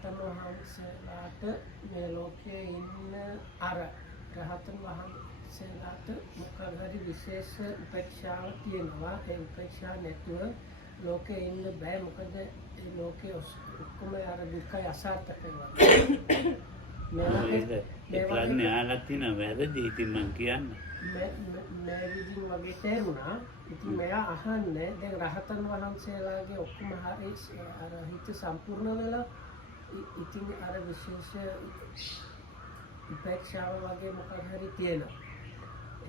රහතන් වහන්සේලාට මේ ලෝකයේ ඉන්න අර රහතන් වහන්සේලාට මොකක් හරි විශේෂ උපේක්ෂාවක් තියෙනවා. ඒ උපේක්ෂාව නැතුව ලෝකයේ ඉන්න බෑ. මොකද ඒ ලෝකයේ ඔක්කොම අර දුකයි අසාර්ථකයි වගේ. ඒකන්නේ ආලත් තියෙන වැරදි. ඉතින් මං කියන්නේ මේ විදිහින් වගේ තේරුණා. ඉතින් මෙයා අහන්නේ දැන් රහතන් වහන්සේලාගේ ඔක්කොම හරි අර හිත සම්පූර්ණ වෙලා ඉතින් අර විශේෂ උපේක්ෂාව වගේ මොකක් හරි තියෙනවා.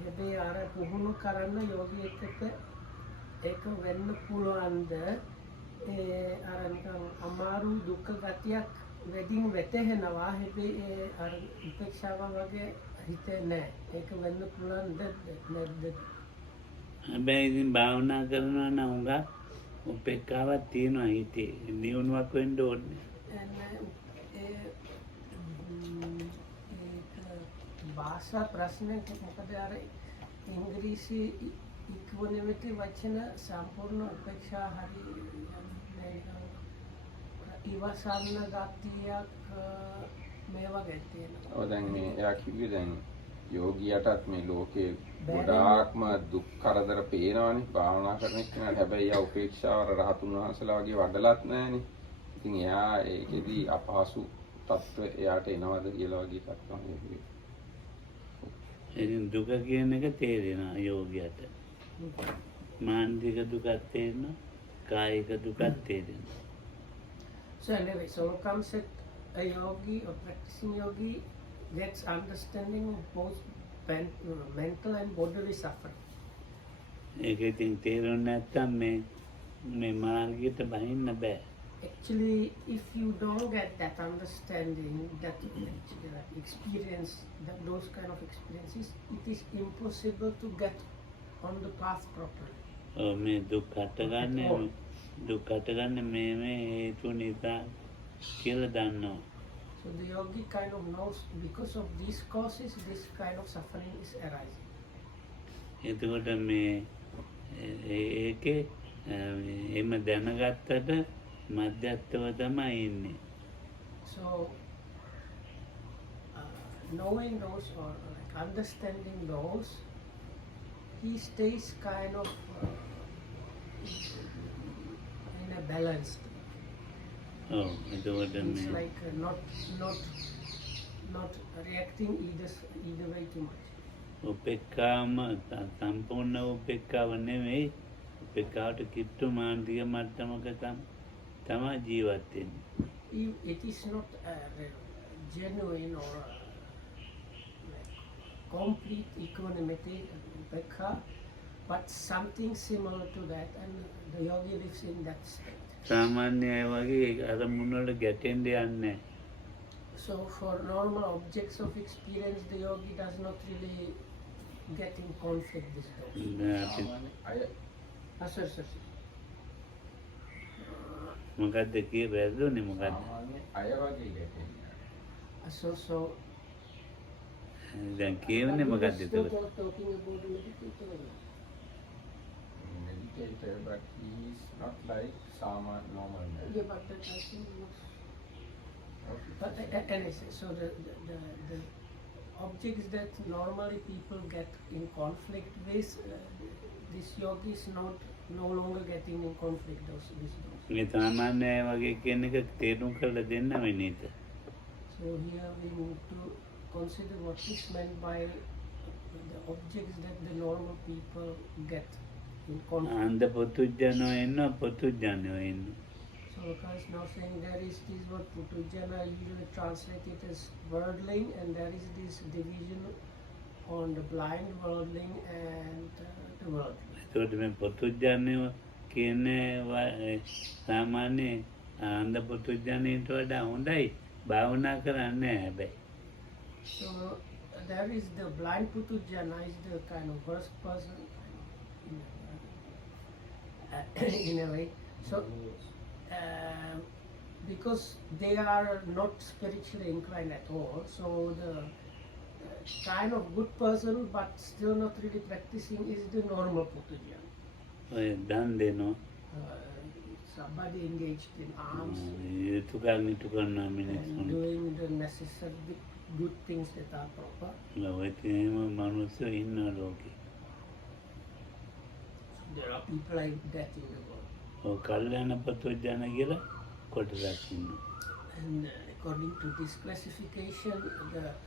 හැබැයි අර පුහුණු කරන්න යෝගියෙක්ට ඒක වෙන්න පුළුවන්ද? ඒ අර නිකන් අමාරු දුක් ගතියක් වැඩිම වැටහෙනවා. හැබැයි අර උපේක්ෂාව වගේ හිතේ නැහැ. ඒක වෙන්න පුළුවන්ද නැද්ද? හැබැයි ඉතින් භාවනා කරනවා නම් උඟා උපේක්ෂාවක් තියෙනවා හිතේ. නිවුණුවක් වෙන්න ඕනේ. භාෂා ප්‍රශ්නයක් මොකද අර ඉංග්‍රීසි ඉක්වනිමිටි වචන සම්පූර්ණ උපේක්ෂා හරි ඉවසන්න ගතියක් මේ වගේ තියෙනවා. ඔව් දැන් මේ එයා කිව්වේ දැන් යෝගියටත් මේ ලෝකේ ගොඩාක්ම දුක් කරදර පේනවනේ භාවනා කරන කෙනාට. හැබැයි එයා උපේක්ෂාව රහතුන් වහන්සේලා වගේ වඩලත් නැහැනේ. ඉතින් එයා ඒකෙදි අපහසු තත්ත්ව එයාට එනවද කියලා වගේ එකක් තමයි. ඉතින් දුක කියන එක තේරෙනවා යෝගියට. මානසික දුකක් තේරෙනවා, කායික දුකක් තේරෙනවා. So anyway, so concept a yogi or practicing yogi gets understanding of both mental and bodily suffering. ඒක ඉතින් තේරුම් නැත්තම් මේ මාර්ගයට බහින්න බෑ. Actually, if you don't get that understanding, that experience, those kind of experiences, it is impossible to get on the path properly. මේ දුක් හටගන්නේ මේ හේතු නිසා කියලා දන්නවා. So the yogi kind of knows because of these causes, this kind of suffering is arising. එතකොට මේ ඒකේ එම දැනගත්තට මධ්‍යස්ථව තමයි ඉන්නේ. So knowing those or like understanding those, he stays kind of in a balanced. එතකොට It's like not reacting either way too much. උපේක්ඛාම සම්පූර්ණ උපේක්ඛාව නෙවෙයි. උපේක්ඛාවට කිට්ටු මානසික මට්ටමක තමයි ජීවත් වෙන්නේ. It is not genuine or like complete equanimity, upekha, but something similar to that, and the yogi lives in that state. සාමාන්‍ය අය වගේ අරමුණු වල ගැටෙන්න යන්නේ. So for normal objects of experience, the yogi does not really get in conflict with those. Sir. මොකද්ද කිය බැලුනේ මොකද්ද? අය වගේ ගැටෙන්නේ. So දැන් කියන්නේ මොකද්ද talking එතකොට? about meditator. Meditator, but he is not like Sama normal man. Yeah, but that I think was. But anyway, so the objects that normally people get in conflict with, this yogi is no longer getting in conflict with those. මේ සාමාන්‍ය අය වගේ කියන එක තේරුම් කරලා දෙන්න වෙන්නේද? So here we need to consider what is meant by the objects that the normal people get in conflict. අන්ධ පුතුජනෝ එන්න පුතුජනෝ එන්න. So Loka is now saying there is this word Putujana usually translated as worldling, and there is this division on the blind worldling and the worldling. ඒකට මේ පුතුජනෝ කියන්නේ සාමාන්‍ය අන්ධ පුතුජනීන්ට වඩා හොඳයි භාවනා කරන්නේ හැබැයි. So there is the blind Putujana is the kind of worst person in a way. So because they are not spiritually inclined at all, so the kind of good person but still not really practicing is the normal Putujana. ඔය දන් දෙනවා. somebody engaged in arms යුතුකම් ඉටු කරනවා and මිනිස්සුන්ට. doing the necessary good things that are proper. ලෝකයේම මිනිස්සු ඉන්නවා ලෝකේ. There are people like that in the world. ඔව් කල්යාණ පතෝජන කියලා කොටසක් ඉන්නවා. And according to this classification,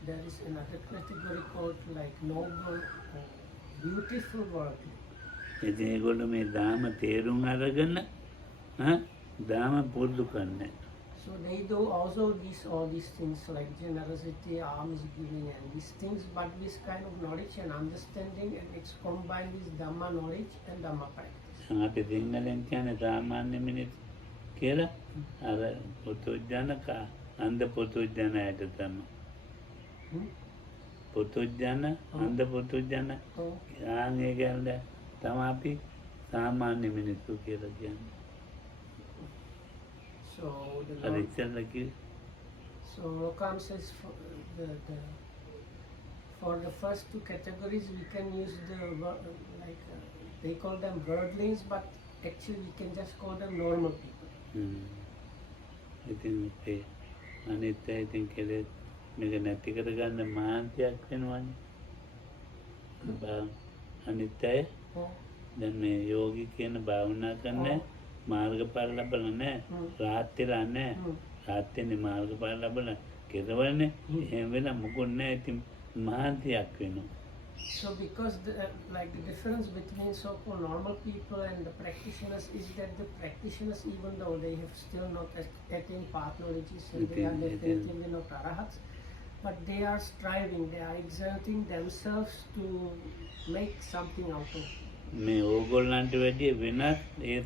there is another category called like noble or beautiful worldly. ඉතින් ඒගොල්ලෝ මේ ධාම තේරුම් අරගෙන ධාම පුරුදු කරන්නේ. So they do also all these things like generosity, alms giving and these things, but this kind of knowledge and understanding, and it's combined with Dhamma knowledge and Dhamma practice. අපි සිංහලෙන් කියන්නේ සාමාන්‍ය මිනිස් කියලා අර පුතුජන අන්ධ පුතුජනයට තමයි. පුතුජන අන්ධ පුතුජන ආන්නේ කියන්නේ තමයි අපි සාමාන්‍ය මිනිස්සු කියලා කියන්නේ. So the අර ඉස්සෙල්ලා කිව්වේ So Lokam says for the first two categories we can use the they call them worldlings, but actually we can just call them normal people. ඉතින් ඒ අනිත් අය ඉතින් කෙලෙස් මේක නැති කරගන්න මාන්තියක් වෙනවනේ. අනිත් අය දැන් මේ යෝගී කියන භාවනා කරන්නේ මාර්ගඵල ලැබලා නැහැ. රාහත් වෙලා නැහැ. රාහත් වෙන්නේ මාර්ගඵල ලැබලා කෙරවන්නේ එහෙම වෙන මොකුත් නැහැ. ඉතින් මහන්තියක් වෙනවා. So because the difference between so-called normal people and the practitioners is that the practitioners, even though they have still not attained path knowledges and they are definitely not arahats, but they are striving, they are exerting themselves to make something out of it. මේ ඕගොල්ලන්ට වැඩිය වෙනස් ඒ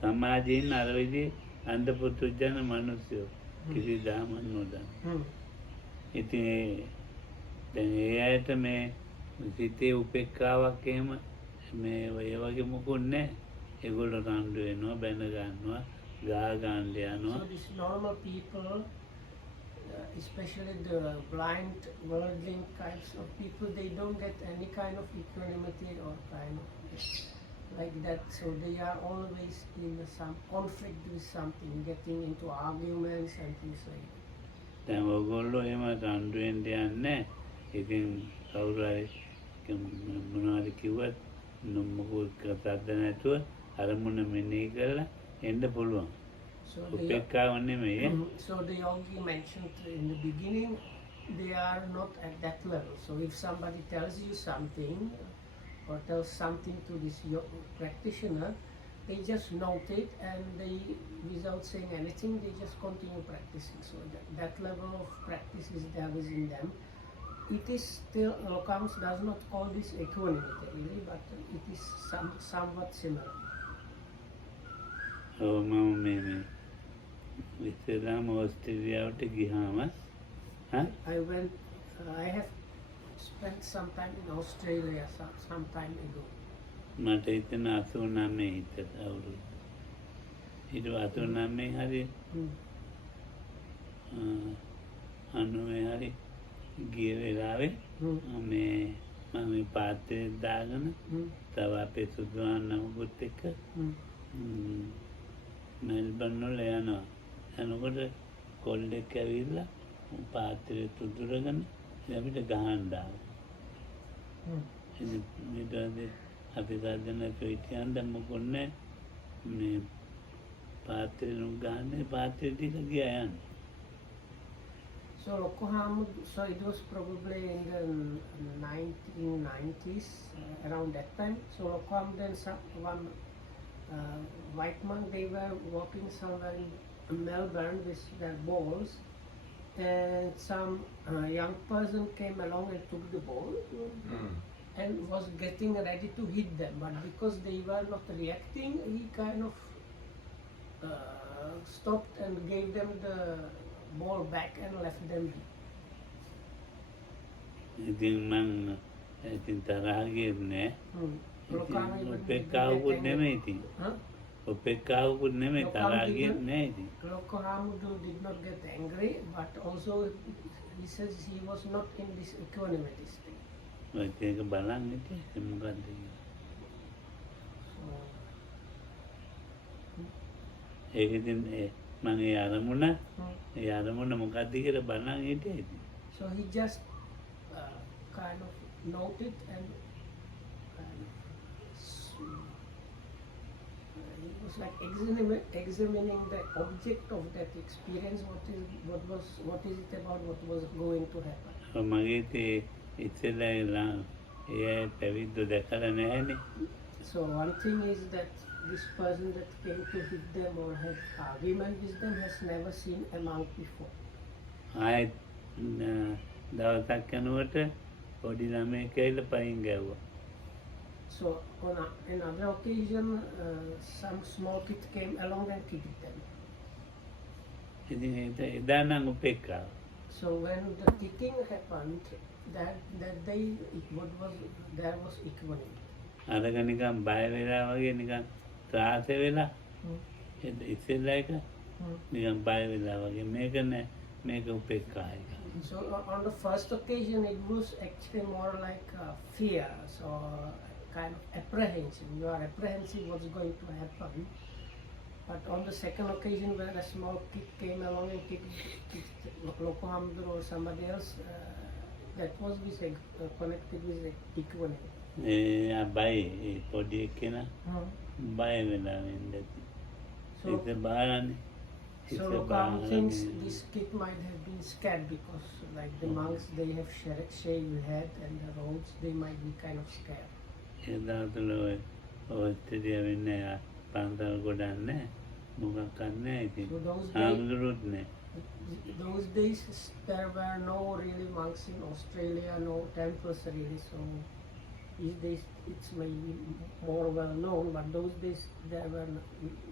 සමාජයෙන් අර විදිහේ අන්ධ පුතුජන මිනිස්සු කිසි ධර්මයක් නොදන්න. ඉතින් දැන් ඒ අයට මේ සිතේ උපේක්ඛාවක් එහෙම මේ ඔය වගේ මොකුත් නැහැ. ඒගොල්ලෝ රණ්ඩු වෙනවා, බැන ගන්නවා, ගා ගන්න යනවා. So these normal people, especially the blind, worldling kinds of people, they don't get any kind of equanimity or kind of like that. So they are always in some conflict with something, getting into arguments and things like that. දැන් ඕගොල්ලෝ එහෙම රණ්ඩු වෙන්න යන්නේ. ඉතින් කවුරු හරි මොනවද කිව්වත් මොකද කතාද නැතුව අරමුණ මෙනෙහි කරලා එන්න පුළුවන්. උපේක්ඛාව නෙමෙයි. So the yogi mentioned in the beginning, they are not at that level. So if somebody tells you something or tells something to this practitioner, they just note it and they, without saying anything, they just continue practicing. So that level of practice is there within them. It is still, Lokams does not call this equanimity really, but it is somewhat similar. ඉස්සෙල්ලාම ඕස්ට්‍රේලියාවට ගියාම I have spent some time in Australia some time ago. මට හිතෙන 89 හිතට අවුරුදු. ඊට 89 හරි 99 හරි ගිය වෙලාවේ මේ මම පාත්‍රය දාගෙන තව අපේ සුදුවන්නමුත් එක්ක මෙල්බන් වල යනවා. යනකොට කොල්ලෙක් ඇවිල්ලා පාත්‍රය තුදුරගෙන අපිට ගහන්න ආවා. ඉතින් ඊට පස්සේ අපි ගාගෙන පිටියන් දැම්මකොත් නැහැ. මේ පාත්‍රය ගහන්නේ පාත්‍රය ටික ගියා යන්නේ. So so it was probably in the 1990s, around that time. So Lokoham then one white monk, they were walking somewhere in Melbourne with their balls, and some young person came along and took the ball and was getting ready to hit them, but because they were not reacting, he kind of stopped and gave them the ball back and left them be. ඉතින් මං ඉතින් තරහ ගියේ උපේක්ඛාවකුත් නෙමෙයි ඉතින්. උපේක්ඛාවකුත් නෙමෙයි තරහ ගියේ නෑ ඉතින්. Lokohamudu did not get angry, but also he says he was not in this equanimity state. ඒක බලන්න ඉතින් මොකද්ද ඒක ඉතින් මම ඒ අරමුණ මොකක්ද කියලා බලන් හිටියේ ඉතින්. So he just kind of noted and he was like examining the object of that experience. What is it about? What was going to happen? මගේ ඉතින් ඒ පැවිද්ද දැකලා නැහැනේ. So one thing is that this person that came to hit them or had argument with them has never seen a monk before. ආයෙත් දවසක් යනකොට පොඩි ළමයෙක් ඇවිල්ලා පයින් ගැව්වා. So on another occasion, some small kid came along and kicked them. ඉතින් එදා නම් උපේක්ඛාව. So when the kicking happened, that day there was equanimity. අරක නිකන් බය වෙලා වගේ නිකන් ත්‍රාස වෙලා ඉස්සෙල්ලා එක නිකන් බය වෙලා වගේ මේක නෑ මේක උපේක්ඛායි. So on the first occasion it was actually more like fear, so kind of apprehension. You are apprehensive what's going to happen. But on the second occasion when a small kid came along and kicked Lokohamdur or somebody else, that was connected with equanimity. බයි ඒ පොඩි එක්කෙනා බය වෙලා වෙන්නේ. ඒක බාරන්නේ. So Lokam thinks this kid might have been scared because like the monks, they have shaved head and the robes, they might be kind of scared. එදාටල ඔය ස්ථිතිය වෙන්නේ පන්සල් ගොඩක් නැහැ මොකක් නැහැ ඉතින් ආමුදුරුත් නැහැ. Those days there were no really monks in Australia, no temples really, so these days it's maybe more well known, but those days there were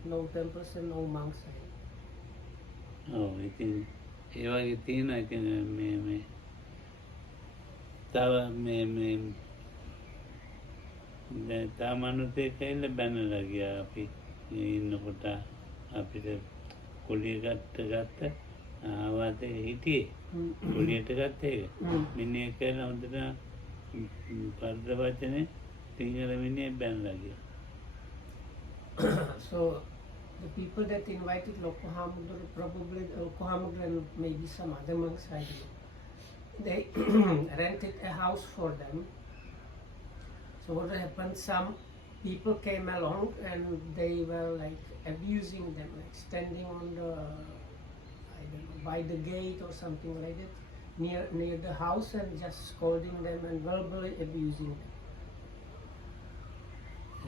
no temples and no monks. ඉතින් ඒ වගේ තියෙනවා. ඉතින් මේ තව තා මනුස්සයෙක් ඇවිල්ලා බැනලා ගියා. අපි ඉන්නකොට අපිට කොළිය ගත්ත ආවාදේ හිටියේ කොළියට ගත්ත එක මිනිහෙක් කියලා හොඳට පරද වචනේ සිංහල මිනිහෙක් බැනලා ගියා. So the people that invited Lokohamudra, probably Lokohamudra and maybe some other monks, I don't know, they rented a house for them. So what happened, some people came along and they were like abusing them, like standing on the, I don't know, by the gate or something like that, near the house and just scolding them and verbally abusing them.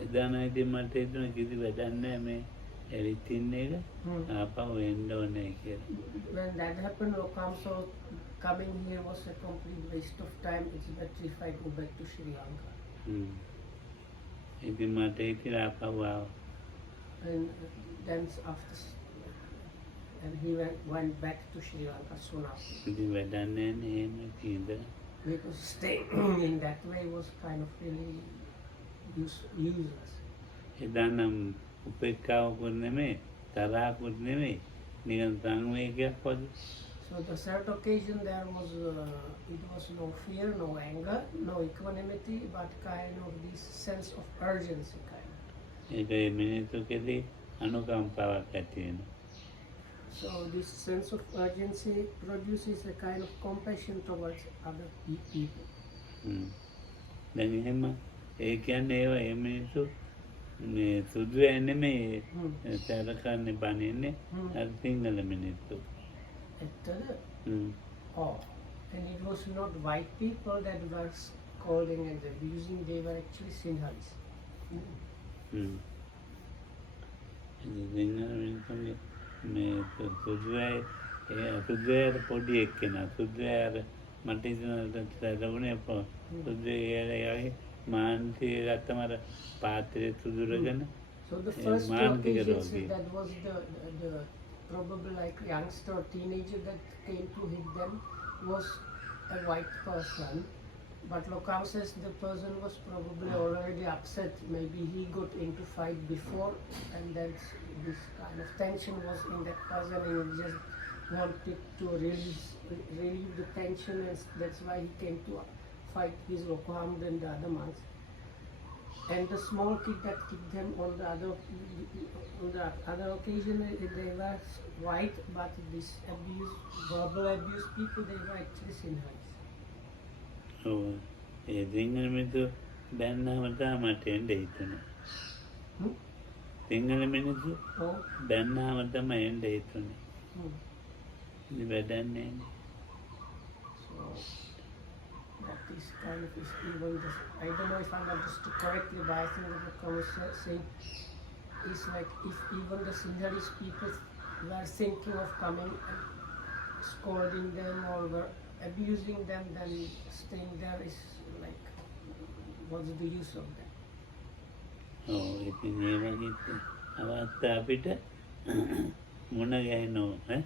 එදාන ඉතින් මට හිතුණා කිසි වැඩක් නැහැ මේ ඇවිත් ඉන්න එක ආපහු එන්න ඕනේ කියලා. When that happened, Lokam thought coming here was a complete waste of time. It's better if I go back to Sri Lanka. ඉතින් මට හිතෙලා ආපහු ආවා. And then after, and he went back to Sri Lanka soon after. ඉතින් වැඩක් නැහැ එහෙම කීඳ. Because staying in that way was kind of really useless. එදා නම් උපේක්ඛාවකුත් නෙමෙයි තරහකුත් නෙමෙයි නිකන් සංවේගයක් වගේ. So the third occasion there was it was no fear, no anger, no equanimity, but kind of this sense of urgency kind of. ඒක මිනිස්සු කෙරෙහි අනුකම්පාවක් ඇති වෙනවා. So this sense of urgency produces a kind of compassion towards other people. දැන් එහෙම ඒ කියන්නේ ඒවා ඒ මිනිස්සු මේ සුදු නෙමෙයි සැලකන්නේ බනින්නේ අර සිංහල මිනිස්සු. Oh, and it was not white people that were scolding and abusing, they were actually Sinhalese. Sinhala මිනිස්සුන්ගේ මේ සුදුයට පොඩි එක්කෙනා සුදුයට මට ඉතින් සුදුයේ මානසික ගත්තමර පාත්‍රයේ සුදුරගෙන. So the first occasion that was the probably like youngster or teenager that came to hit them was a white person, but Lokam says the person was probably already upset. Maybe he got into fight before, and then this kind of tension was in that person, and he just wanted to relieve the tension, and that's why he came to fight his Lokohamud and the other monks. And the small kid that kicked them on the other occasion, they were white, but this abuse, verbal abuse people, they were actually Sinhalese. ඔව්. ඒ සිංහල මිනිස්සු බැන්නාම තමයි මට එන්න හිතුනේ. Hmm? Sinhala මිනිස්සු Oh. බැන්නාම තමයි එන්න හිතුනේ. Hmm. ඉතින් වැඩන්නේ නැහැ. So that is kind of is even the, I don't know if I understood correctly, but I think what the comment saying is like if even the Sinhalese people were thinking of coming and scolding them or were abusing them, then staying there is like, what's the use of that? ඔව් ඉතින් ඒ වගේ අවස්ථා අපිට මුණ ගැහෙනවා ඈ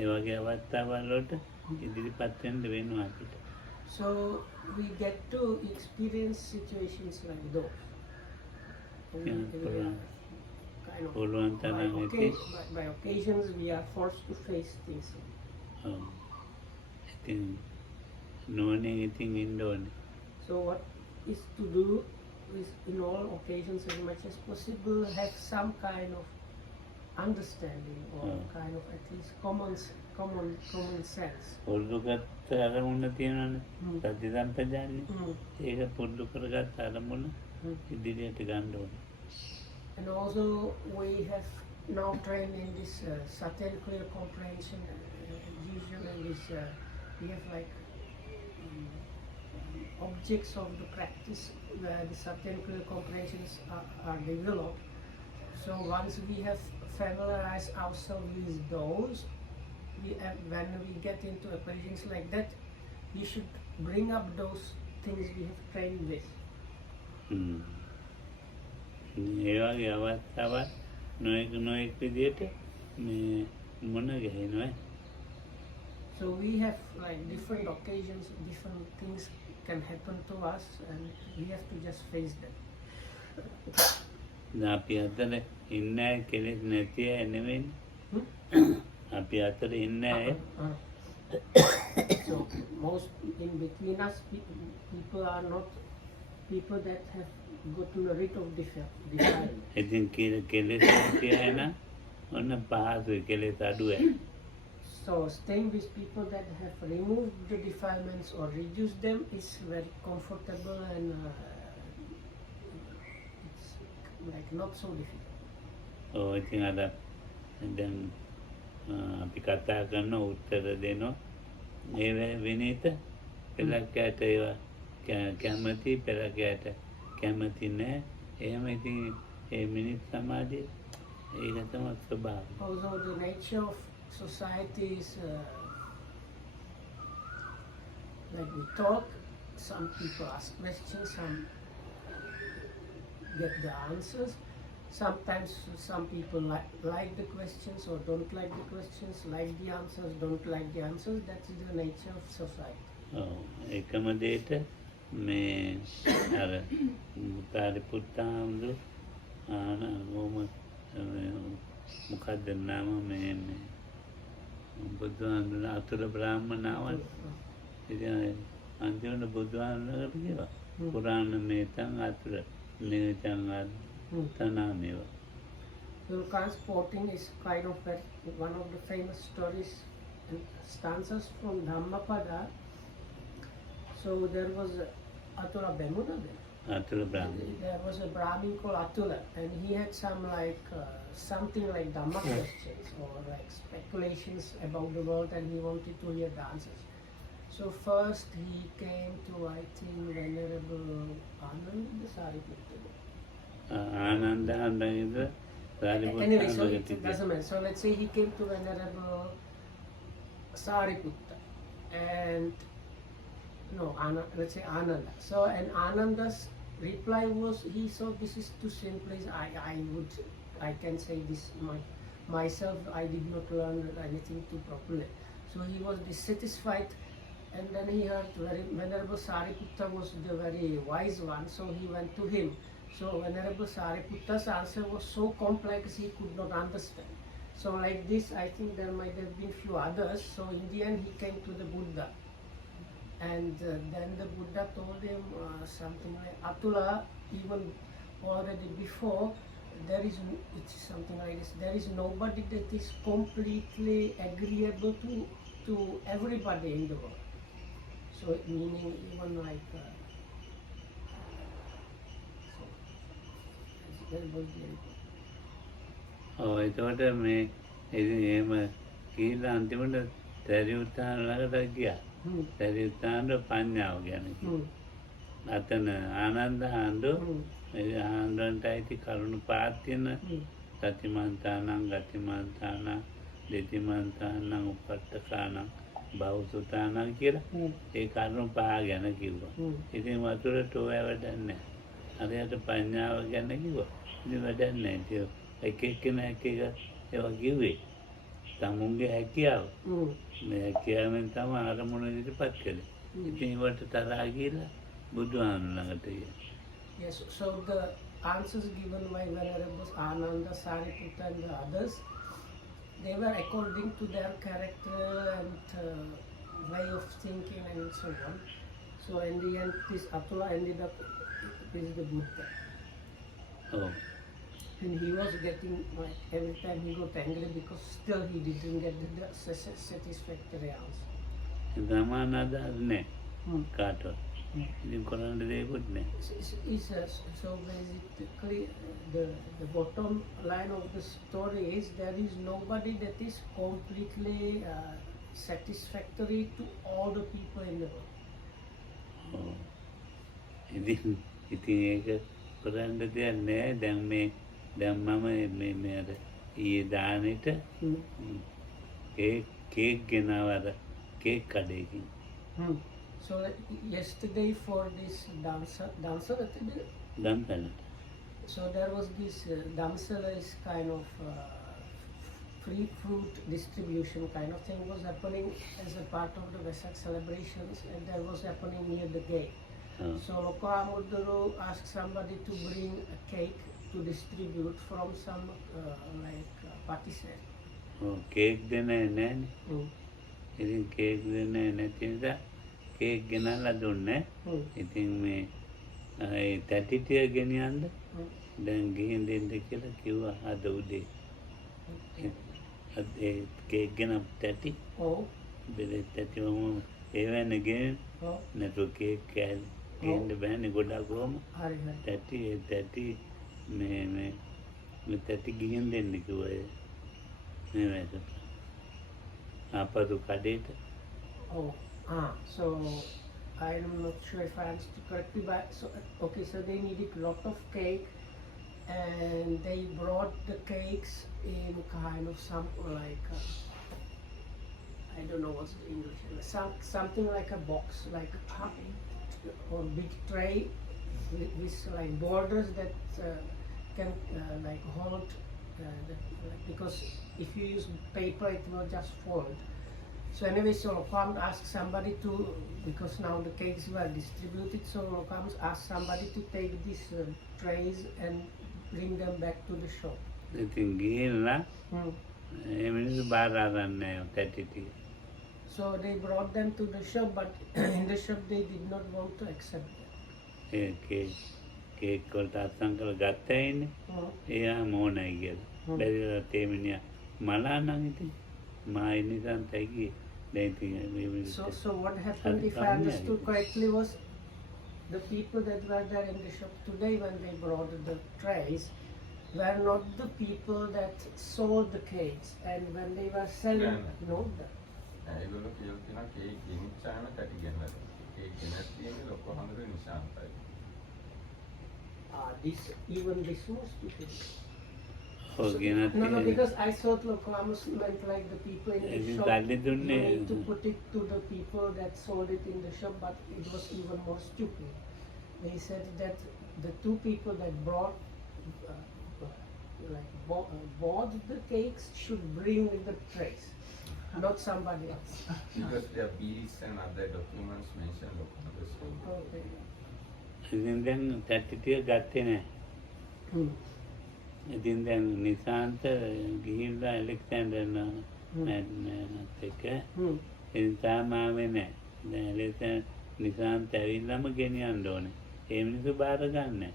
ඒ වගේ අවස්ථාවල් වලට ඉදිරිපත් වෙන්න වෙනවා අපිට. So we get to experience situations like those. And Yeah, we are kind of පුළුවන් තරම් ඉතින් by occasions we are forced to face things. ඔව් ඉතින් නුවණින් ඉතින් ඉන්න ඕනේ. So what is to do is in all occasions as much as possible have some kind of understanding or kind of at least common sense. පුරුදු කරගත්ත අරමුණ තියෙනවනේ. සති සම්පජාන්නේ. ඒක පුරුදු කරගත්ත අරමුණ ඉදිරියට ගන්න ඕනේ. And also we have now trained in this subtle clear comprehension. Usually this we have like objects of the practice where the subtle clear comprehensions are developed. So once we have familiarized ourselves with those, when we get into equations like that, we should bring up those things we have trained with. ඒ වගේ අවස්ථාවක් නොයෙක් විදියට මේ මොන ගහනවා. So we have like different occasions, different things can happen to us, and we have to just face them. අපි අතර ඉන්න අය කෙලෙස් නැති අය නෙවෙයි. අපි අතර ඉන්න අය So most in between us people are not people that have gotten rid of defilement. ඉතින් කෙලෙස් නැති අය නම් ඔන්න පහසුයි කෙලෙස් අඩුයි. So staying with people that have removed the defilements or reduced them is very comfortable and it's like not so difficult. ඔව් ඉතින් අද දැන් අපි කතා කරන උත්තර දෙනවා. ඒ විනීත පෙළකයට ඒවා කැමති පෙළකයට කැමති නැහැ. එහෙම ඉතින් ඒ මිනිස් සමාජයේ ඒක තමයි ස්වභාවය. Also the nature of society is like we talk, some people ask questions, some get the answers. Sometimes some people like the questions or don't like the questions, like the answers, don't like the answers. That's the nature of society. එකම දෙයට මේ අර සාරිපුත්තාඳු මොකක්ද නම මේ බුදුහාමුදුරුවෝ අතුල බ්‍රාහ්මණාවන් ඉතින් අන්තිමට බුදුහාමුදුරුවෝ කියවා පුරාණ මේතන් Athula මේතන් තනාමේවා. So transporting is kind of one of the famous stories and stanzas from Dhammapada. So there was Atula Bemuna there. Atula Brahmin. There was a Brahmin called Atula, and he had some like something like Dhamma questions or like speculations about the world, and he wanted to hear the answers. So first he came to, I think, Venerable Ananda Sariputta. Ananda Sariputta. Anyway, so it doesn't matter. So let's say he came to Venerable Sariputta, and let's say Ananda. So and Ananda's reply was, he thought this is too simple. I can say this myself. I did not learn anything too properly. So he was dissatisfied, and then he heard Venerable Sariputta was the very wise one. So he went to him. So Venerable Sariputta's answer was so complex he could not understand. So like this, I think there might have been few others. So in the end, he came to the Buddha. And then the Buddha told him something like, Atula, even already before, it's something like this. There is nobody that is completely agreeable to everybody in the world. So meaning even like that was very good. එතකොට මේ ඉතින් එහෙම කියලා අන්තිමට සරියුත්තාන ළඟට ගියා. සරියුත්තාන්ට පඤ්ඤාව ගැන කිව්වා. අතන ආනන්ද හාමුදුරුවෝ මේ ආනන්දන්ට අයිති කරුණු පහක් තියෙන සතිමන්තානං ගතිමන්තානං දෙතිමන්තානං උපට්ඨකානං බෞසුතානං කියලා ඒ කරුණු පහ ගැන කිව්වා. ඉතින් වතුරට ඔය වැඩක් නැහැ. හරියට පඤ්ඤාව ගැන කිව්වා. ඉතින් වැඩක් නැහැ. එක එක්කෙනා එක එක ඒවා කිව්වේ. තමුන්ගේ හැකියාව. මේ හැකියාවෙන් තමයි අරමුණ ඉදිරිපත් කළේ. ඉතින් ඒවට තරහා ගිහලා බුදුහාමුදුරුවෝ ළඟට ගියා. Yes, so the answers given by Venerable Ananda, Sariputta and the others, they were according to their character and way of thinking and so on. So in the end, this Atula ended up with the Buddha. Oh. And he was getting, like, every time he got angry because still he didn't get the satisfactory answer. සමානාදාර නැහැ කාටවත්. ඉතින් කරන්න දෙයක්වත් නැහැ. So basically, the bottom line of the story is there is nobody that is completely satisfactory to all the people in the world. ඉතින් ඒක කරන්න දෙයක් නැහැ. දැන් මම මේ අර ඊයේ දානෙට කේක් ගෙනාවා අර cake කඩේකින්. So yesterday for this dancer so there was this dancer is kind of free fruit distribution kind of thing was happening as a part of the Vesak celebrations, and that was happening near the gate. So Lokamuduru asked somebody to bring a cake to distribute from some party set. Cake දෙන්නේ නැන්නේ. ඉතින් cake දෙන්නේ නැති නිසා cake ගෙනල්ලා දුන්නේ. ඉතින් මේ ඒ තැටි ටික ගෙනියන්න දැන් ගිහින් දෙන්න කියලා කිව්වා අද උදේ. ඒ කේක් ගෙනත් තැටි. බෙලේ තැටි වම ඒවැන්න ගෙන් නැතු කේක් කෑලි ගෙන්න බෑනේ ගොඩක් වම. තැටි මේ තැටි ගිහින් දෙන්න කිව්වා. මේ වැට. ආපදු කඩේට. So I'm not sure if I understood correctly, but so they needed a lot of cake, and they brought the cakes in kind of some like I don't know what's the English, something like a box, like or big tray with like borders that can like hold because if you use paper it will just fold. So anyway, so Lokam asked somebody to, because now the cakes were distributed, so Lokam asked somebody to take these trays and bring them back to the shop. ඉතින් ගිහිල්ලා ඒ මිනිස්සු බාර අරන්නේ තැටි ටික. So they brought them to the shop, but in the shop they did not want to accept them. A cake වලට අත්සන් කරලා ගත්තා ඉන්නේ. එයා මොනයි කියලා. බැරිලා තේමිනියා මලා නම් ඉතින් මා ඉනිසන් තැගි දැන් ඉතින් So what happened, if I understood correctly, was the people that were there in the shop today when they brought the trays were not the people that sold the cakes, and when they were selling, ඒගොල්ලෝ කියලා තියෙනවා cake ගෙනිච්චාම තැටි ගෙන්නලා. Cake ගෙනත් තියෙන්නේ ලොකු හඳුරු නිශාන්තයි. This was stupid. No, because I thought Lokamus meant like the people in the shop. You need to put it to the people that sold it in the shop, but it was even more stupid. They said that the two people that bought the cakes should bring the trays, not somebody else. Because their bills and other documents mentioned Lokamus. Okay. ඉතින් දැන් තැටි ටික ගත්තේ නැහැ. ඉතින් දැන් නිසාන්ත ගිහිල්ලා Alexander නත් එක්ක ඉතින් තාම ආවේ නැහැ. දැන් නිසාන්ත ඇවිල්ලාම ගෙනියන්න ඕනේ. ඒ මිනිස්සු බාර ගන්නෑ.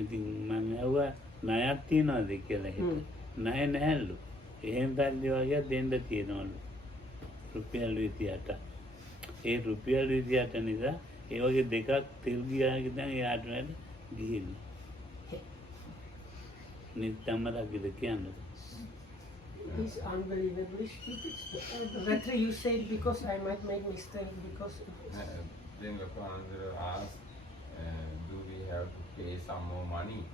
ඉතින් මම ඇහුවා ණයක් තියනවාද කියලා හිතුවා. ණය නැහැලු. එහෙම බැලුවා වගේ දෙන්න තියනවලු. රුපියල් 28ක්. ඒ රුපියල් 28 නිසා ඒ වගේ දෙකක් තෙල් ගියාගේ දැන් එයාට වැඩ ගිහින්. නිතමරගිද කියන්නේ. It's unbelievably stupid. Whether you say it because I might make mistake because Then Lokananda asked, do we have to pay some more money?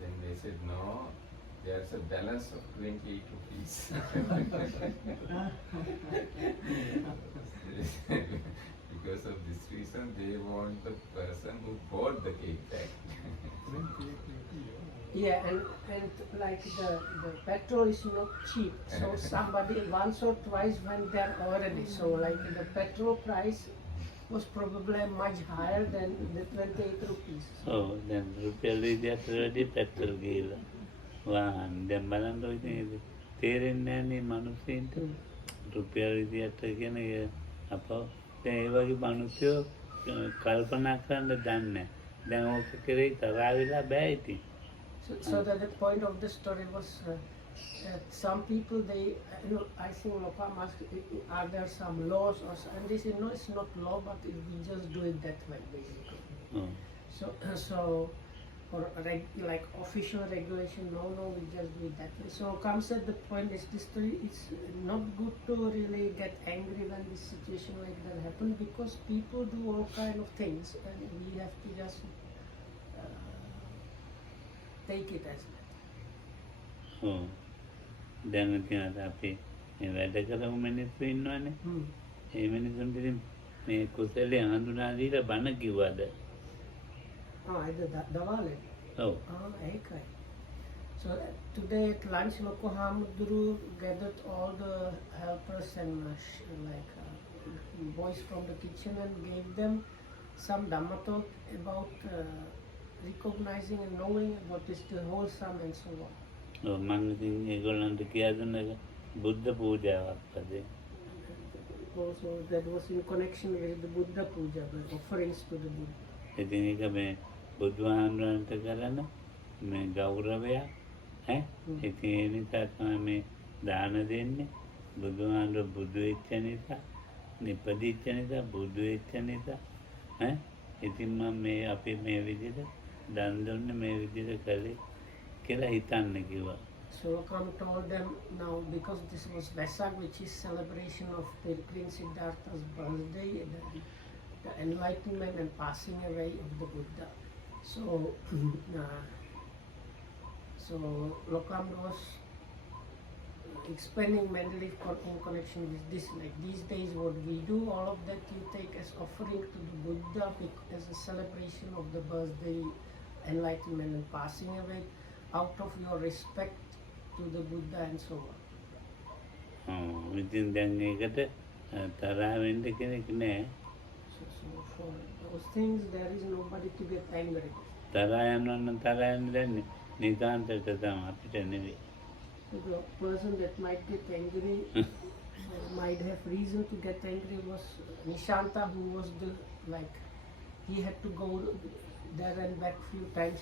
Then they said, no, there's a balance of 28 rupees. Because of this reason, they want the person who bought the cake back. yeah, and like the petrol is not cheap, so somebody once or twice went there already. So like the petrol price was probably much higher than the 28 rupees. ඔව් දැන් රුපියල් 28 වැඩි petrol ගිහලා වාහන දැන් බලන්න ඔය ඉතින් තේරෙන්නේ නැහැ නේ මිනිස්සුන්ට රුපියල් 28 කියන එක අපෝ දැන් ඒ වගේ මිනිස්සු කල්පනා කරන්න දන්නේ දැන් ඕක කරේ තරහා වෙලා බෑ ඉතින් So that the point of the story was that some people they, I think Lokam asked, are there some laws or and they said no, it's not law, but we just do it that way basically. So for like official regulation, no, we just do it that way. So comes at the point is this story. It's not good to really get angry when this situation like that happens because people do all kind of things and we have to just take it as that. ඔව් දැන් ඉතින් අපි මේ වැඩ කරමු මිනිස්සු ඉන්නවනේ ඒ මිනිස්සුන්ට ඉතින් මේ කුසලයේ හඳුනා දීලා බණ කිව්වද Dawale. ඔව් Okay. So today at lunch, Loko Hamuduru gathered all the helpers and boys from the kitchen and gave them some Dhamma talk about recognizing and knowing what is the wholesome and so on. ඔව් මම ඉතින් ඒගොල්ලන්ට කියලා දුන්නා බුද්ධ පූජාවක් පදේ Also, that was in connection with the Buddha puja, the offerings to the Buddha. ඉතින් ඒක මේ බුදුහාමුදුරන්ට කරන මේ ගෞරවයක් ඉතින් ඒ නිසා තමයි මේ දාන දෙන්නේ බුදුහාමුදුර බුදු වෙච්ච නිසා නිපදිච්ච නිසා බුදු වෙච්ච නිසා ඉතින් මම මේ අපි මේ විදිහට දන් දුන්නේ මේ විදිහට කළේ කියලා හිතන්න කිව්වා. So Lokam told them now because this was Vesak, which is celebration of Prince Siddhartha's birthday, the enlightenment and passing away of the Buddha. So Lokam was explaining mentally in connection with this, like these days what we do, all of that you take as offering to the Buddha as a celebration of the birthday, enlightenment and passing away out of your respect to the Buddha and so on. ඉතින් දැන් ඒකට තරහ වෙන්න කෙනෙක් නැහැ. So for those things there is nobody to get angry. තරහ යනවා නම් තරහ යන්න දෙන්නේ නිකාන්තයට තමයි අපිට නෙවෙයි. So the person that might get angry might have reason to get angry was Nishanta, who was he had to go there and back few times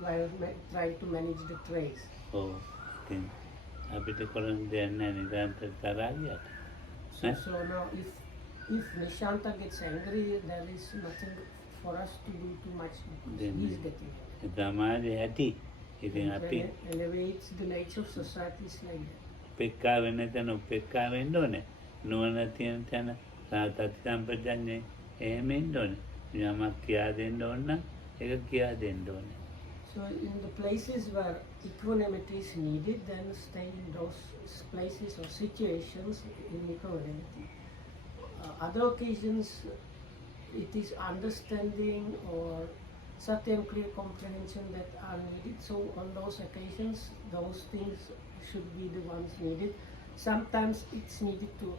while trying to manage the trays. ඔව් ඉතින් අපිට කරන්න දෙයක් නැහැ නිකාන්තයට තරහ ගියාට. So now if Nishanta gets angry, there is nothing for us to do too much because he's getting angry. සමාජයේ ඇති ඉතින් අපි Anyway, it's the nature of society is like that. උපේක්ඛා වෙන තැන උපේක්ඛා වෙන්න ඕනේ. නුවණ තියෙන තැන සාතත් සම්පජඤ්ඤේ එහෙම ඉන්න ඕනේ. යමක් කියා දෙන්න ඕන නම් ඒක කියා දෙන්න ඕනේ. So in the places where equanimity is needed, then stay in those places or situations in equanimity. Other occasions, it is understanding or satyam clear comprehension that are needed. So on those occasions, those things should be the ones needed. Sometimes it's needed to,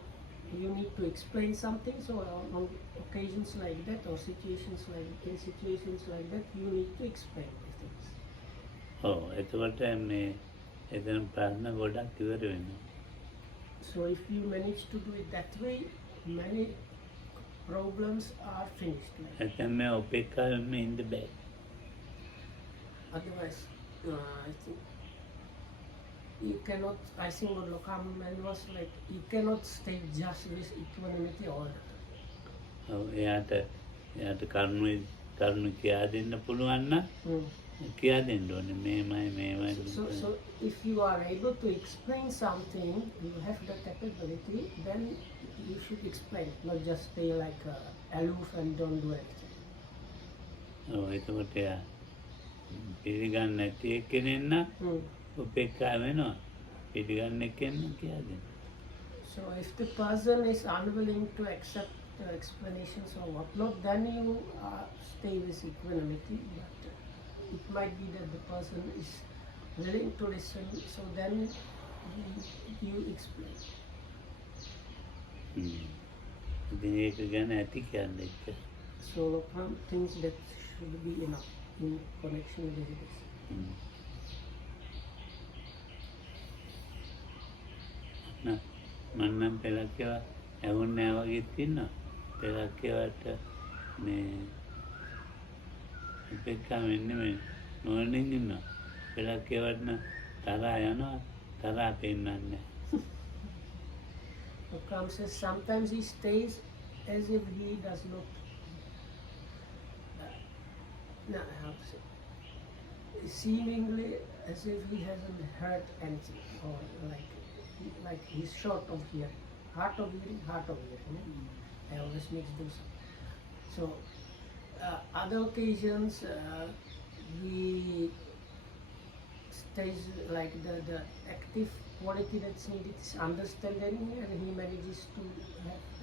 you need to explain something. So on occasions like that or situations like that, you need to explain the things. ඔව් එතකොට මේ එතන ප්‍රශ්න ගොඩක් ඉවර වෙනවා. So if you manage to do it that way, many problems are finished. එතන මේ උපේක්ඛාවෙන් ඉන්න බෑ. Otherwise, I think you cannot, I think what Lokaman was like, you cannot stay just with equanimity all the time. එයාට කරුණු කියා දෙන්න පුළුවන් නම් කියා දෙන්න ඕනේ මේමයි So if you are able to explain something, you have the capability, then you should explain, not just stay like aloof and don't do anything. එතකොට එයා පිළිගන්න නැති එක්කෙනෙක් නම් උපේක්ෂා වෙනවා පිළිගන්න එක්කෙනෙක් කියා දෙන්න. So if the person is unwilling to accept the explanations or whatnot, then you stay with equanimity. But it might be that the person is willing to listen, so then you explain. ඉතින් ඒක ගැන ඇති කියන්න එක්ක. So Lokam thinks that should be enough in connection with this. මන්නම් පෙරක්කව ඇවුන්නේ වගේත් ඉන්නවා. පෙරක්කවට මේ උපේක්ෂා වෙන්නේ මේ නොවනින් ඉන්නවා. පෙරක්කවට තරහා යනවා තරහා පෙන්නන්නේ නැහැ. Lokam says sometimes he stays as if he does not. No, how to say? Seemingly as if he hasn't heard anything, or like he's short of hearing. Hard of hearing. I always mix those. So other occasions we stays like the active quality that's needed is understanding, and he manages to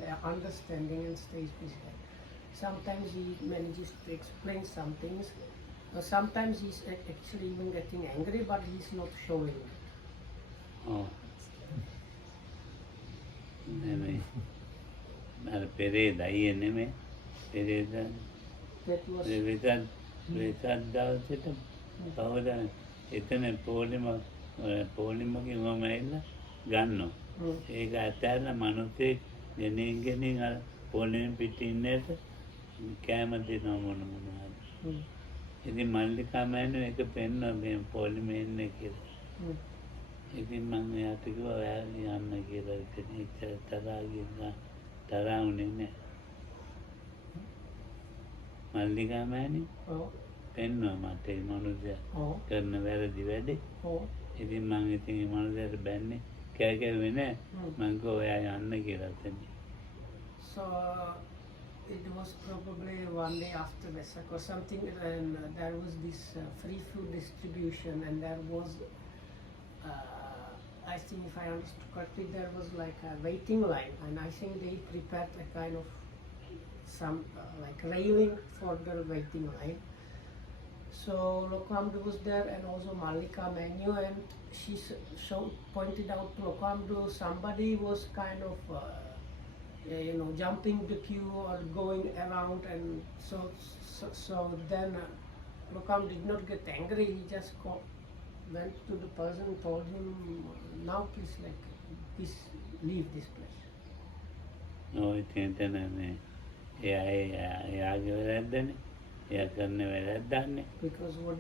have understanding and stays with that. Sometimes he manages to explain some things. Sometimes he's actually even getting angry, but he's not showing it. අර පෙරේද අයියේ නෙමෙයි පෙරේද That was වෙතත් දවසට කවද එතන පොලිමකින් මම ඇවිල්ලා ගන්නවා. ඒක ඇතැල්ලා මිනිස්සෙක් ගෙනින් අර පොලිමෙන් පිටින්නේට කෑම දෙනවා මොනවාද. ඉතින් මල්ලිකා මෑණියෝ ඒක පෙන්වනවා මේ පොලිමේ ඉන්නේ කියලා. ඉතින් මම එයාට කිව්වා ඔයා යන්න කියලා. ඉතින් ඒක තරහා වුණේ නැහැ. මල්ලිකා මෑණියෝ පෙන්වනවා මට ඒ මනුස්සයා කරන වැරදි වැඩේ. ඉතින් මම ඉතින් ඒ මනුස්සයාට බැන්නේ කෑවෙන්නේ නැහැ. මම කිව්වා ඔයා යන්න කියලා එතන. So it was probably one day after Vesak or something, and there was this free food distribution, and there was, I think if I understood correctly, there was like a waiting line, and I think they prepared a kind of some like railing for the waiting line. So Lokamdu was there, and also Malika Manu, and she pointed out to Lokamdu somebody was kind of jumping the queue or going around, and so then Lokam did not get angry. He just went to the person and told him, now please leave this place. ඉතින් එතන මේ එයාගේ වැරද්දනේ. එයා කරන වැරද්දන්නේ. Because what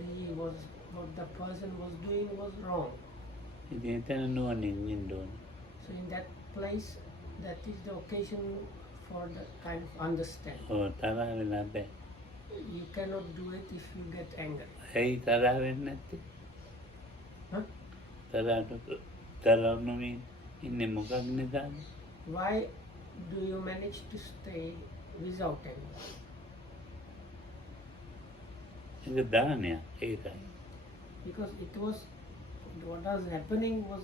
the person was doing was wrong. ඉතින් එතන නුවණින් ඉන්න ඕනේ. So in that place, that is the occasion for the kind of understanding. තරහ වෙලා බෑ. You cannot do it if you get angry. ඇයි තරහ වෙන්නේ නැත්තේ? තරහ නොවී ඉන්නේ මොකක් නිසාද? Why do you manage to stay without anger? ඒක දානයක් ඒකයි. Because what was happening was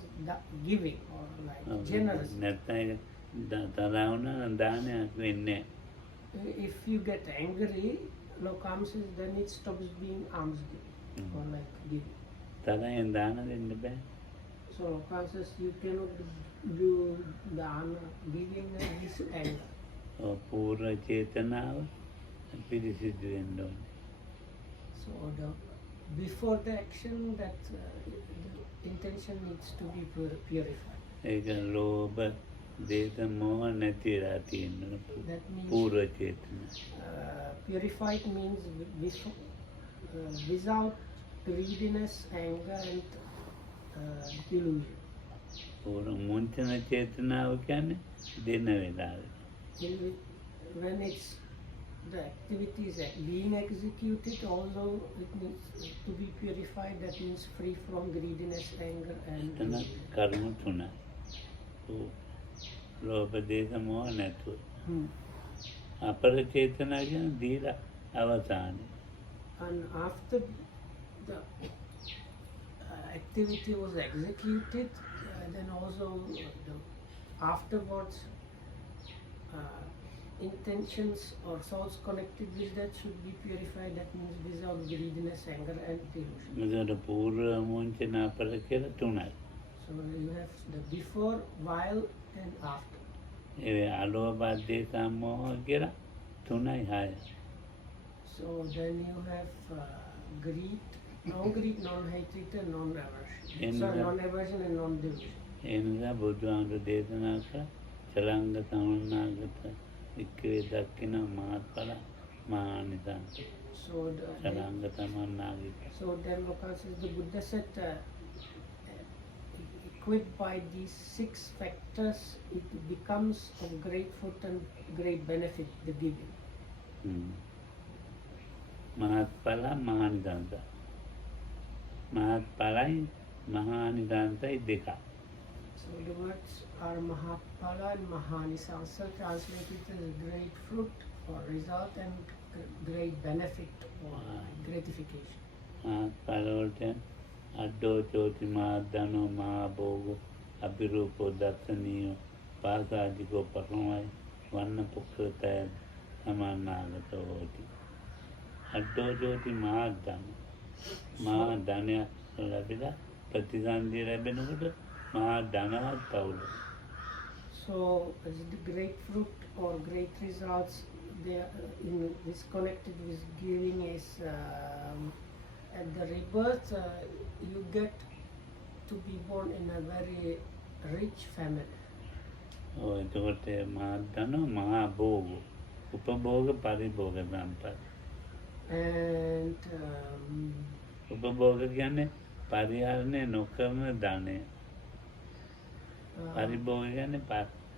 giving or like generous. නැත්නම් තරහ වුණා නම් දානයක් වෙන්නේ නැහැ. If you get angry, Lokam says, then it stops being alms giving or like giving. තරහෙන් දාන දෙන්න බෑ. So Lokam says you cannot do dana giving this anger. පූර්ව චේතනාව පිරිසිදු වෙන්න ඕනේ. So before the action, that the intention needs to be purified. ඒක ලෝභ දේශ මොහ නැතිලා තියෙන්න That means පූර්ව චේතන. purified means without greediness, anger, and delusion. මුංචන චේතනාව කියන්නේ දෙන වෙලාවේ. When it's the activity is being executed, although it needs to be purified, that means free from greediness, anger, and එතන කර්ම තුනයි. ලෝභ දේශ මොහ නැතුව. අපර චේතනා කියන්නේ දීලා අවසානයේ. And after the activity was executed, then also afterwards intentions or thoughts connected with that should be purified. That means without greediness, anger, and delusion. මෙතන පූර්ව මුංචන අපර කියලා තුනයි. So you have the before, while, and after. ඒ අලෝභ දේශ මොහ කියලා තුනයි හය. So then you have greed, non-greed, non-hatred, and non-aversion. Sorry, non-aversion and non-delusion. ඒ නිසා බුදුහාමුදුරු දේශනා කළ චලංග සමන්නාගත ඉක්කේ දක්කින මහත්ඵල මහානිසංස. So චලංග සමන්නාගත. so then Lokan says the Buddha said, equipped by these 6 factors, it becomes of great fruit and great benefit, the giving. මහත්ඵල මහානිසංස. මහත්ඵලයි මහානිසංසයි දෙකක්. So the words are Mahatpala and Mahanisansa, translated as great fruit or result and great benefit or gratification. මහත්ඵල වලට අඩෝ චෝති මාදනෝ මහභෝග අභිරූපෝ දර්ශනීය පාසාදිකෝ පරමයි වන්න පුක්ඛතය සමානාගතෝ හෝති. අඩෝ චෝති මාදන මහා ධනය ලැබිලා ප්‍රතිසන්දිය ලැබෙනකොට මහා ධනවත් පවුල. So as the great fruit or great results, they are is connected with giving is at the rebirth you get to be born in a very rich family. එතකොට මහා ධන මහා භෝග උපභෝග පරිභෝග සම්පත්. And උපභෝග කියන්නේ පරිහරණය නොකරන ධනය. පරිභෝග කියන්නේ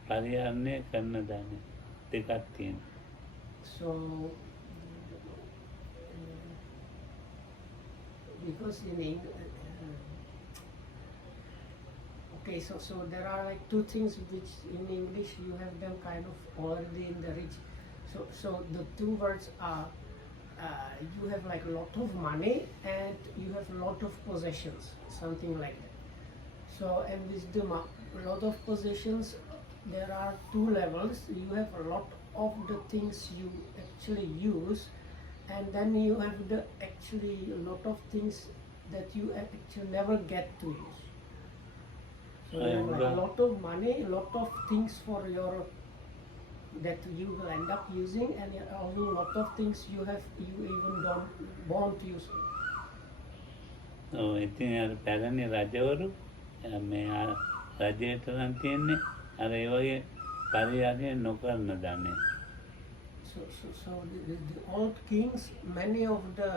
පරිහරණය කරන ධනය. දෙකක් තියෙනවා. so because okay, so there are like 2 things which in English you have them kind of already in the rich. So the 2 words are you have like a lot of money and you have a lot of possessions, something like that. So and with the lot of possessions, there are 2 levels. You have a lot of the things you actually use, and then you have the actually a lot of things that you actually never get to use. So you have like a lot of money, a lot of things for your that you will end up using, and also a lot of things you even don't use. ඉතින් අර පැරණි රජවරු මේ රජයට නම් තියෙන්නේ අර ඒ වගේ පරිහරණය නොකරන ධනය. So the old kings, many of the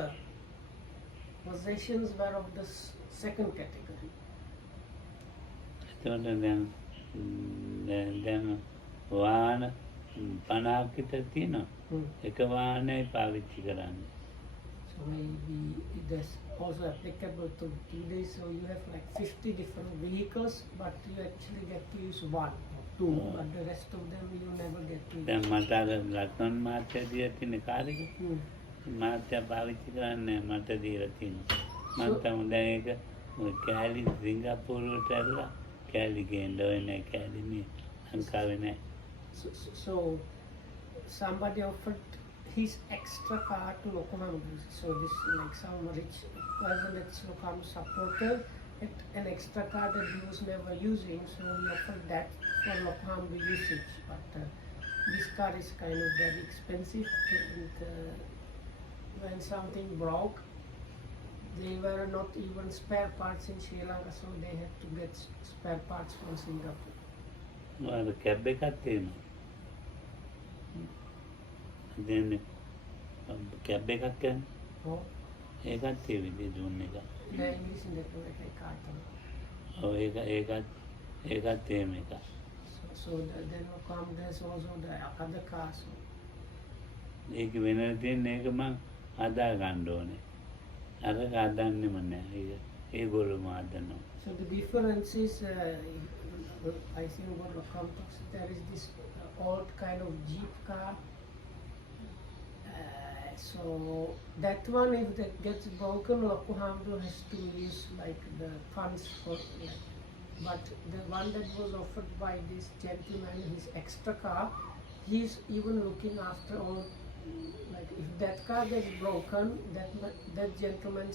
possessions were of the second category. එතකොට දැන් වාහන 50ක් විතර තියෙනවා. එක වාහනයයි පාවිච්චි කරන්නේ. So maybe that's also applicable to today. So you have like 50 different vehicles, but you actually get to use 1 or 2, but the rest of them you never get to use. දැන් මට අර ලක්ෂණ මාත්‍ය දීලා තියෙන කාර්යක මාත්‍ය පාවිච්චි කරන්නේ මට දීලා තියෙනවා. මම තමයි දැන් ඒක කෑලි සිංගප්පූරුවට ඇවිල්ලා කෑලි ගේන්න ඕනේ කෑලි මේ ලංකාවේ නැහැ. So somebody offered his extra car to Lokoham. So this like some rich person at Lokoham supporter had an extra car that he was never using, so he offered that for Lokoham usage. But this car is kind of very expensive, and when something broke, they were not even spare parts in Sri Lanka, so they had to get spare parts from Singapore. අර cab එකක් තියෙනවා. දැන් cab එකක් කියන්නේ ඒකත් ඒ විදිහේ දුන්න එක. නෑ ඉංග්‍රීසියෙන් දැක්කම එකයි car තමයි. ඔව් ඒකත් එහෙම එකක්. So then will come there's also the other cars. ඒක වෙනද තියෙන ඒක මං හදා ගන්න ඕනේ. අර හදන්නෙම නෑ. ඒගොල්ලෝම හදනවා. So the difference is, I think what will come to, there is this old kind of Jeep car. So that one, if that gets broken, Lokohamdo has to use like the funds for like. But the one that was offered by this gentleman, his extra car, he's even looking after all. Like if that car gets broken, that gentleman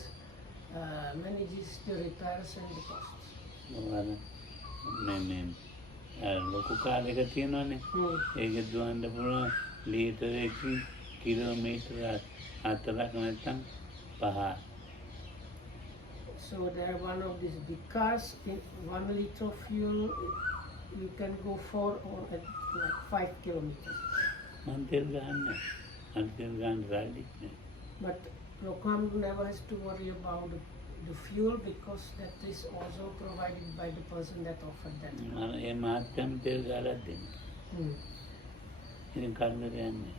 manages the repairs and the costs. ලොකු car එක තියෙනවනේ. ඒක දුවන්න පුළුවන් ලීටරයකින් kilometre 4ක් නැත්නම් 5. So there one of these big cars, 1 liter of fuel, you can go for or at like 5 kilometers. මං තෙල් ගහන්නේ. මං තෙල් ගන්න රාඩි නෑ. But Lokohamdo never has to worry about the fuel because that is also provided by the person that offered that. ඒ මාත්‍යම් තෙල් ගාලා දෙන්න. ඉතින් කන්නද යන්නේ.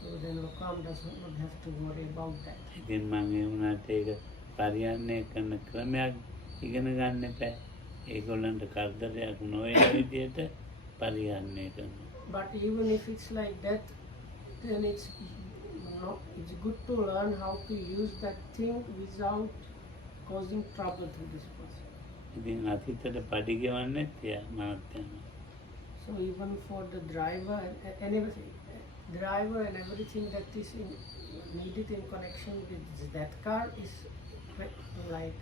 So then Lokohamdo does not have to worry about that. ඉතින් මං ඒ වුණාට ඒක පරිහරණය කරන ක්‍රමයක් ඉගෙන ගන්න එපා. ඒගොල්ලන්ට කරදරයක් නොවන විදිහට පරිහරණය කරනවා. But even if it's like that, then it's good to learn how to use that thing without causing trouble to this person. ඉතින් අතීතයට පඩි ගෙවන්නේ තියා මාත්‍යම. So even for the driver and everything that is needed in connection with that car is like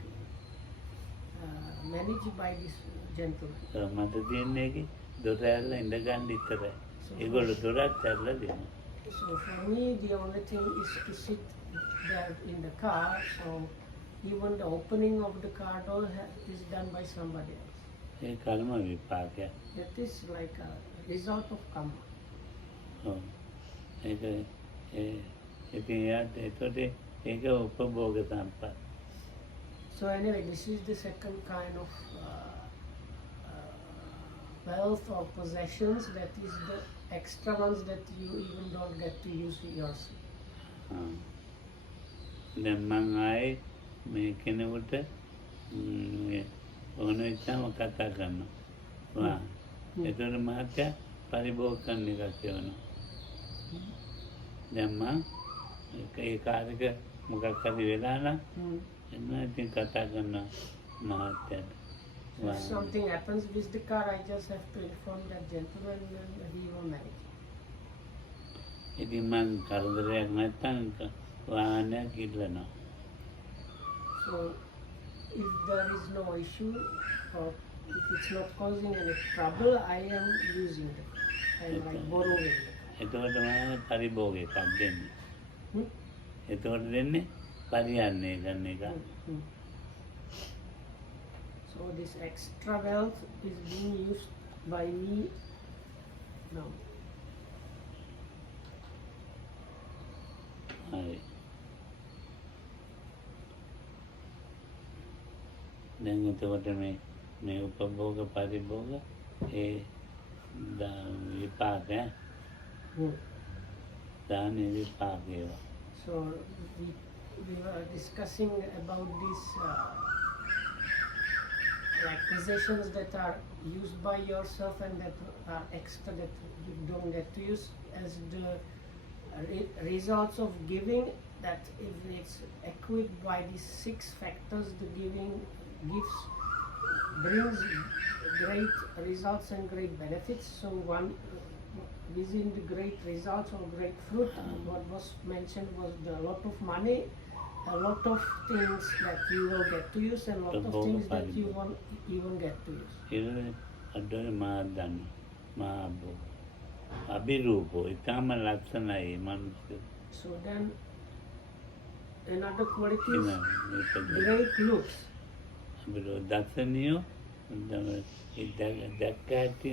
managed by this gentleman. මට තියෙන්නේ ඒකේ දොර ඇරලා ඉඳ ගන්න විතරයි. ඒගොල්ලෝ දොරත් ඇරලා දෙනවා. So for me, the only thing is to sit there in the car. So even the opening of the car door is done by somebody else. ඒ කර්ම විපාකයක්. That is like a result of karma. ඔව්. ඉතින් ඒකට ඒක උපභෝග සම්පත්. So anyway, this is the second kind of wealth or possessions, that is the extra ones that you even don't get to use yourself. දැන් මං ආයේ මේ කෙනෙකුට ඕන වෙච්චාම කතා කරනවා. ඒතර මහත්තයා පරිභෝග කරන එකක් කියනවා. දැන් මං ඒ කාර්යක මොකක් හරි වෙලා නම් එන්න ඉතින් කතා කරනවා මහත්තයාට. If something happens with the car, I just have to inform that gentleman and he will manage. ඉතින් මං කරදරයක් නැත්තම් වාහනයක් ඉල්ලනවා. So if there is no issue or if it's not causing any trouble, I am using the car. I am like borrowing the car. එතකොට මම පරිභෝග එකක් දෙන්නේ. එතකොට දෙන්නේ පරිහරණය කරන එක. So this extra wealth is being used by me now. හරි. දැන් එතකොට මේ උපභෝග පරිභෝග ඒ විපාක දාන විපාකය. So we were discussing about this like possessions that are used by yourself and that are extra that you don't get to use as the results of giving, that if it's equipped by these 6 factors, the giving brings great results and great benefits. So one within the great results or great fruit, what was mentioned was a lot of money, a lot of things that you will get to use, and a lot of things that you won't even get to use. අඩේ මා දන්න මා අභිරූපෝ ඉතාම ලක්ෂණයි මනුෂ්‍ය. So then another quality is great looks. අභිරූ දර්ශනියෝ දැක්කාටි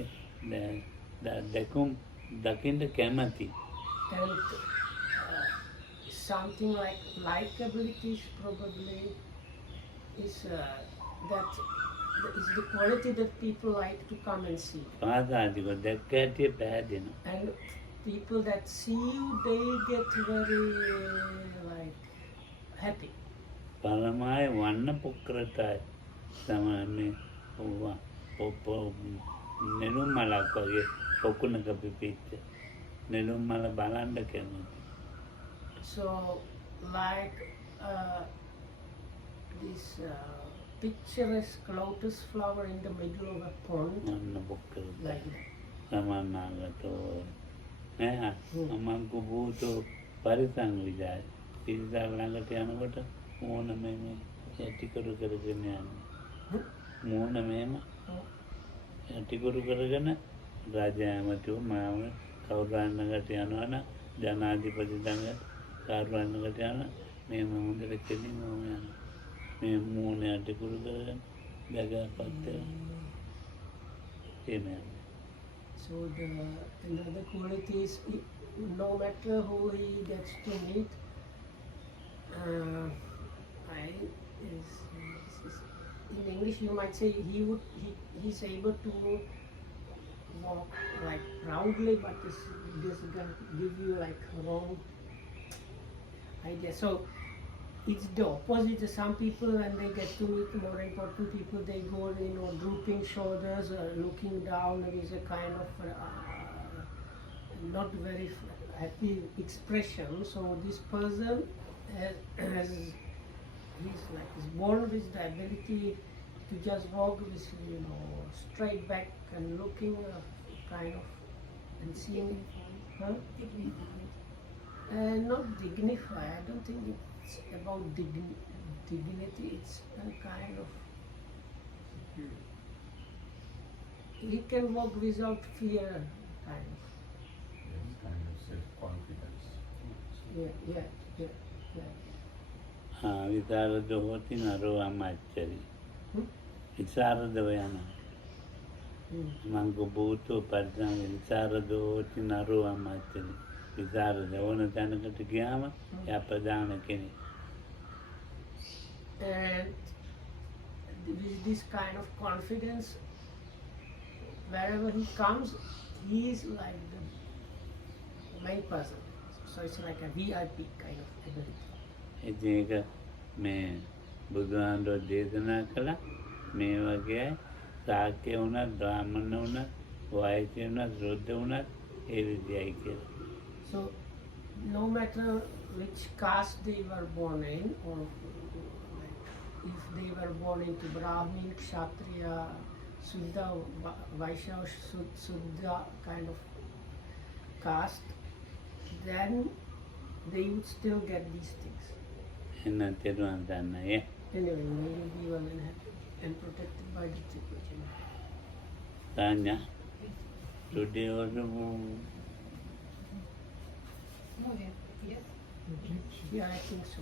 දැකුම් දකින්න කැමති. And something like likability is probably is that is the quality that people like to come and see. පාසාදික දැක්ක හැටිය පැහැදෙනවා. And people that see you, they get very like happy. පරමාය වන්න පුක්කරටයි තමයි නෙළුම් මලක් වගේ පොකුණක පිපිච්ච නෙළුම් මල බලන්න කැමති. So like this picturesque lotus flower in the middle of a pond, වන්න පුක්කරට like that. සමන්නාගතෝ නෑ අමංකු භූතෝ පරිසං විජාය පිරිසක් ළඟට යනකොට මූණ මෙම යටිකුරු කරගෙන යනවා. මූණ මෙම යටිකුරු කරගෙන රාජ්‍ය ඇමතිව මාව කවුරුන් ළඟට යනවා නම් ජනාධිපති ළඟ කවුරුන් ළඟට යනවා මේ මොහොතේ කෙලින්ම යනවා. මේ මූණ යටිකුරු කරගෙන දැකපත් වෙනවා. එහෙම. So another quality is no matter who he gets to meet, in English you might say he's able to walk like proudly, but this gonna give you like wrong idea. So it's the opposite. Some people, when they get to meet more important people, they go, drooping shoulders, looking down with a kind of not very happy expression. So this person is born with the ability to just walk with, straight back and looking kind of and seeing, not dignified. I don't think it's about dignity. It's a kind of he can walk without fear, kind of. It's kind of self-confidence. Yeah. විසරද හොති නරෝ අමාච්චරි. විසරදව යනවා. මංගු භූතෝ පරිසං විසරද හොති නරෝ අමාච්චරි. විසරද ඕන තැනකට ගියාම එයා ප්‍රධාන කෙනෙක්. And with this kind of confidence, wherever he comes, he is like the main person. So it's like a VIP kind of ability. ඉතින් ඒක මේ බුදුහාමුදුරුවෝ දේශනා කළා මේ වගේ සාක්‍ය වුණත් බ්‍රාහ්මණ වුණත් වෛශ්‍ය වුණත් රුද්‍ර වුණත් ඒ විදියයි කියලා. So no matter which caste they were born in, or like if they were born into Brahmin, Kshatriya, Sudra, Vaishya, Sudra kind of caste, then they would still get these things. එන්න තෙරුවන් සරණයි. Anyway, may you be well and happy and protected by the Trikutana. Tanya, today also Yeah, I think so.